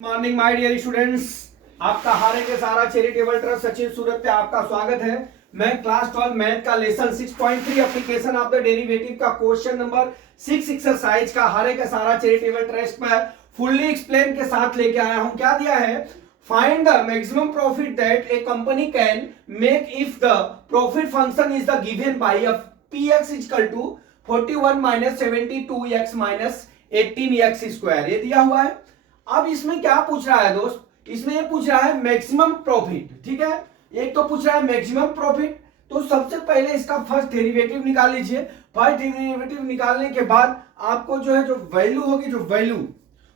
Morning my dear students, आपका हारे के सारा चैरिटेबल ट्रस्ट सचिन सूरत पे आपका स्वागत है। मैं क्लास 12 मैथ का lesson 6.3 application of the derivative का क्वेश्चन नंबर 6 एक्सरसाइज का हारे के सारा चैरिटेबल ट्रस्ट में फुल्ली एक्सप्लेन के साथ लेके आया हूं। क्या दिया है? Find the maximum profit that a company can make if the profit function is the given by px equal to 41 minus 72x minus 18x square. ये दिया हुआ है। अब इसमें क्या पूछ रहा है दोस्त? इसमें ये पूछ रहा है मैक्सिमम प्रॉफिट। ठीक है, एक तो पूछ रहा है मैक्सिमम प्रॉफिट, तो सबसे पहले इसका फर्स्ट डेरिवेटिव निकाल लीजिए। फर्स्ट डेरिवेटिव निकालने के बाद आपको जो है जो वैल्यू होगी, जो वैल्यू,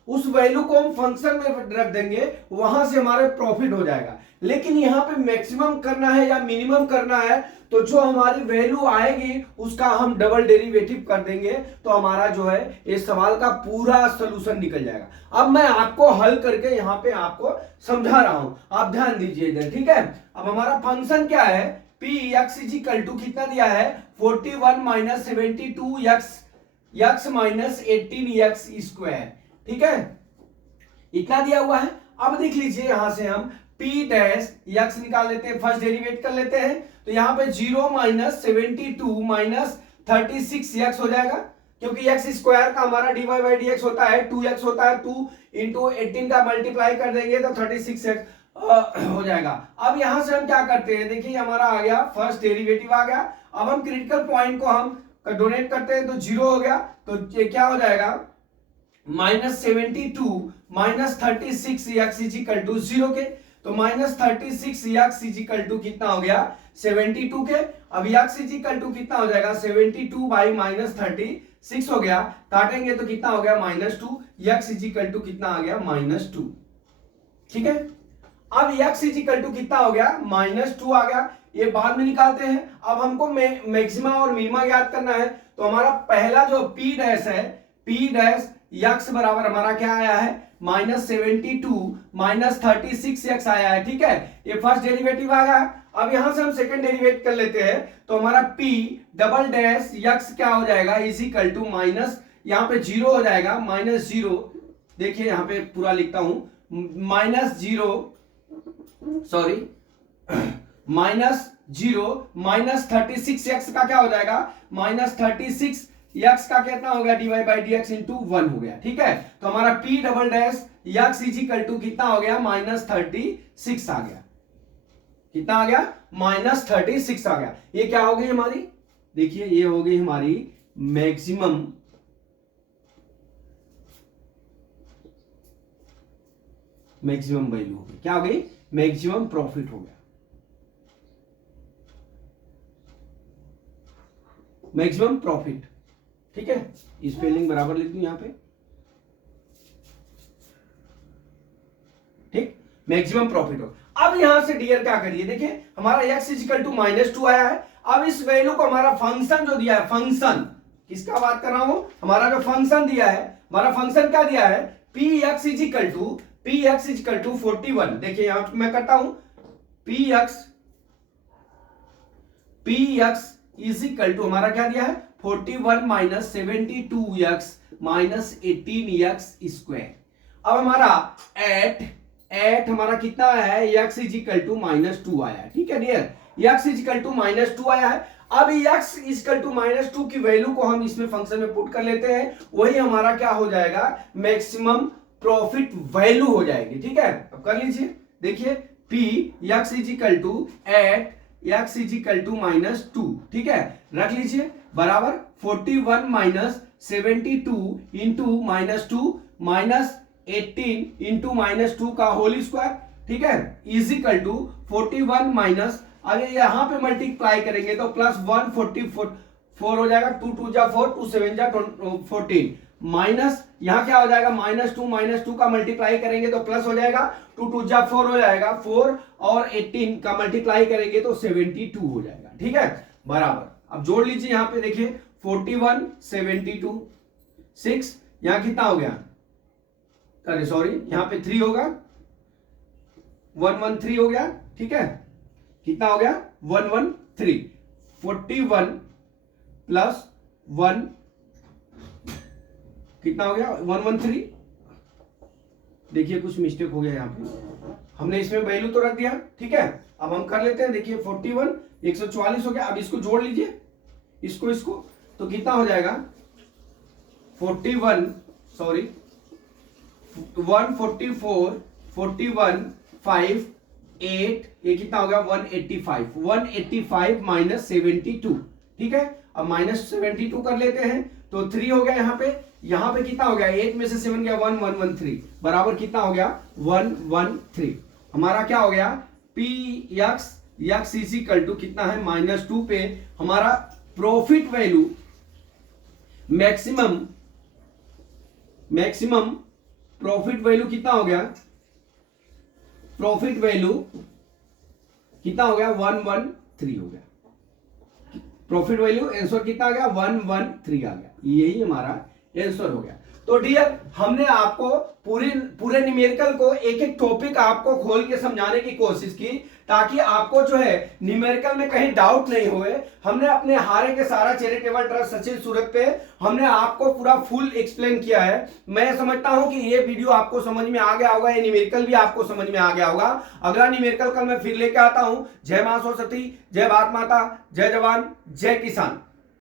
उस वैल्यू को हम फंक्शन में रख देंगे, वहां से हमारे प्रॉफिट हो जाएगा। लेकिन यहां पे मैक्सिमम करना है या मिनिमम करना है, तो जो हमारी वैल्यू आएगी उसका हम डबल डेरिवेटिव कर देंगे, तो हमारा जो है इस सवाल का पूरा सॉल्यूशन निकल जाएगा। अब मैं आपको हल करके यहां पे आपको समझा रहा हूं, आप ध्यान दीजिए इधर। ठीक है, अब हमारा फंक्शन क्या है? P X is equal to कितना दिया है? 41 minus 72 X minus 18 X square. ठीक है, इतना दिया हुआ है। अब देख लीजिए, यहां से हम p डैश x निकाल लेते हैं, फर्स्ट डेरिवेट कर लेते हैं। तो यहां पे 0 माइनस 72 माइनस 36x हो जाएगा, क्योंकि x स्क्वायर का हमारा dy बाई dx होता है 2x होता है। 2 इंटू 18 का मल्टीप्लाई कर देंगे तो 36x हो जाएगा। अब यहां से हम क्या करते हैं? देखिए हमारा आ गया, फर्स्ट डेरिवेटिव आ गया। अब हम क्रिटिकल पॉइंट को हम डोनेट करते हैं तो 0 हो गया, तो ये क्या हो जाएगा? Minus 72 minus 36 X is equal to 0 के, तो minus 36 X is equal to कितना हो गया? 72 के। अब एक्स इज इक्वल टू कितना हो जाएगा? 72 बाई माइनस 36 हो गया, काटेंगे तो कितना हो गया? -2। एक्स इज इक्वल टू कितना आ गया? -2। ठीक है, अब एक्स इज इक्वल टू कितना हो गया? -2 आ गया। ये बाद में निकालते हैं। अब हमको मैक्सिमा और मिनिमा याद करना है, तो हमारा पहला जो पी डैश है, पी डैश एक्स बराबर हमारा क्या आया है? -72 माइनस 36 एक्स आया है। ठीक है, ये फर्स्ट डेरिवेटिव आ गया। अब यहां से हम सेकंड डेरिवेट कर लेते हैं, तो हमारा p डबल डैश एक्स क्या हो जाएगा? इज इक्वल टू माइनस, यहां पे 0 हो जाएगा, -0। देखिए यहां पे पूरा लिखता हूं, -0 सॉरी -0 माइनस 36 एक्स का क्या हो जाएगा? -36 एक्स का कितना हो गया? dy बाई dx इंटू 1 हो गया। ठीक है, तो हमारा p double dash X is equal to कितना हो गया? -36 आ गया। कितना आ गया? -36 आ गया। ये क्या हो गई हमारी? देखिए ये हो गई हमारी मैक्सिमम वैल्यू हो गई। क्या हो गई? मैक्सिमम प्रॉफिट हो गया। Maximum profit. ठीक है, स्पेलिंग बराबर लिख दूं यहां पे। ठीक, मैक्सिमम प्रॉफिट हो। अब यहां से डियर क्या करिए, देखिए हमारा x इज इक्वल टू -2 आया है। अब इस वैल्यू को हमारा फंक्शन जो दिया है, फंक्शन किसका बात कर रहा हूं? हमारा जो फंक्शन दिया है, हमारा फंक्शन क्या दिया है? px is equal to 41। देखिए यहां पे मैं करता हूं, px इज इक्वल टू हमारा क्या दिया है? 41 minus 72x minus 18x square. अब हमारा एट हमारा कितना आया है? x इज इक्वल टू -2 आया है। ठीक है dear, x is equal to -2 आया है। अब x इज इक्वल टू -2 की वैल्यू को हम इसमें फंक्शन में पुट कर लेते हैं, वही हमारा क्या हो जाएगा? मैक्सिमम प्रॉफिट वैल्यू हो जाएगी। ठीक है, अब कर लीजिए। देखिए p x is equal to at x is equal to -2। ठीक है, रख लीजिए बराबर 41 माइनस 72 इंटू -2 माइनस 18 इंटू -2 का होल स्क्वायर। ठीक है, इज इक्वल टू 41 माइनस, अगर यहां पे मल्टीप्लाई करेंगे तो +144 हो जाएगा। 2 2 जा 4, 2 7 जा 14 माइनस, यहां क्या हो जाएगा? -2 का मल्टीप्लाई करेंगे तो प्लस हो जाएगा। 2 2 जा 4 हो जाएगा, 4 और 18 का मल्टीप्लाई करेंगे तो 72 हो जाएगा। ठीक है, बराबर। अब जोड़ लीजिए यहां पे, देखिए 41 72 6, यहां कितना हो गया? अरे सॉरी, यहां पे 3 होगा, 113 हो गया। ठीक है, कितना हो गया? 113। 41 प्लस 1 कितना हो गया? 113 देखिए कुछ मिस्टेक हो गया यहाँ पे, हमने इसमें वैल्यू तो रख दिया, ठीक है। अब हम कर लेते हैं, देखिए 41 144 हो गया। अब इसको जोड़ लीजिए, इसको तो कितना हो जाएगा 41 सॉरी 144 41 5 8, ये कितना हो गया 185 माइनस 72, ठीक है। अब माइनस 72 कर लेते हैं तो 3 हो गया यहाँ पे कितना हो गया 8 में से 7 गया 1 बराबर कितना हो गया 113। हमारा क्या हो गया P X is equal to कितना है -2 पे हमारा profit value maximum profit value कितना हो गया, प्रॉफिट वैल्यू कितना हो गया 113 हो गया। प्रॉफिट वैल्यू आंसर कितना आ गया 113 आ गया, यही हमारा आंसर हो गया। तो डियर हमने आपको पूरे न्यूमेरिकल को एक एक टॉपिक आपको खोल के समझाने की कोशिश की ताकि आपको जो है न्यूमेरिकल में कहीं डाउट नहीं होए। हमने अपने हारे के सारा चैरिटेबल ट्रस्ट सचिन सूरत पे हमने आपको पूरा फुल एक्सप्लेन किया है। मैं समझता हूं कि ये वीडियो आपको समझ में आ गया होगा, ये न्यूमेरिकल भी आपको समझ में आ गया होगा। अगला न्यूमेरिकल कल मैं फिर लेके आता हूं। जय मां सरस्वती, जय भारत माता, जय जवान, जय किसान।